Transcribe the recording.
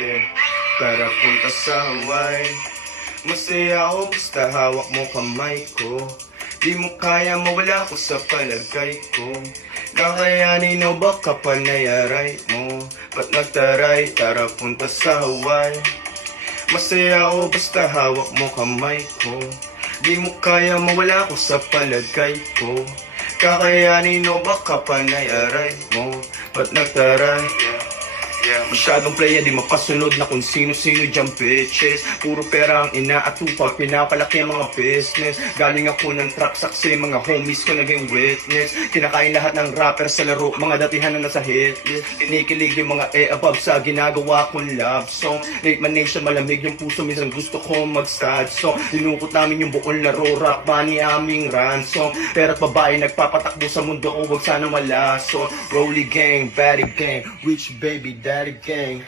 Yeah, tara punta sa Hawaii. Masaya ako basta hawak mo kamay ko. Di mo kaya mawala ko sa palagay ko. Kakayanin o baka panayaray mo. Ba't nagtaray, tara punta sa Hawaii. Masaya ako basta hawak mo kamay ko. Di mo kaya mawala ko sa palagay ko. Kakayanin o baka panayaray mo. Ba't nagtaray? Masyadong playa, di mapasunod na kung sino-sino dyan bitches. Puro pera ang inaatupag, pinapalaki ang mga business. Galing ako ng trap saksi, mga homies ko naging witness. Kinakain lahat ng rapper sa laro, mga datihan na nasa hitlist. Kinikilig yung mga above sa ginagawa kong love song. Late man nation, malamig yung puso, minsan gusto ko mag-sad song. Linukot namin yung buong laro, rap money aming ransom. Pera't babae nagpapatakbo sa mundo ko, wag sana malaso. Rolly gang, baddie gang, rich baby daddy gang.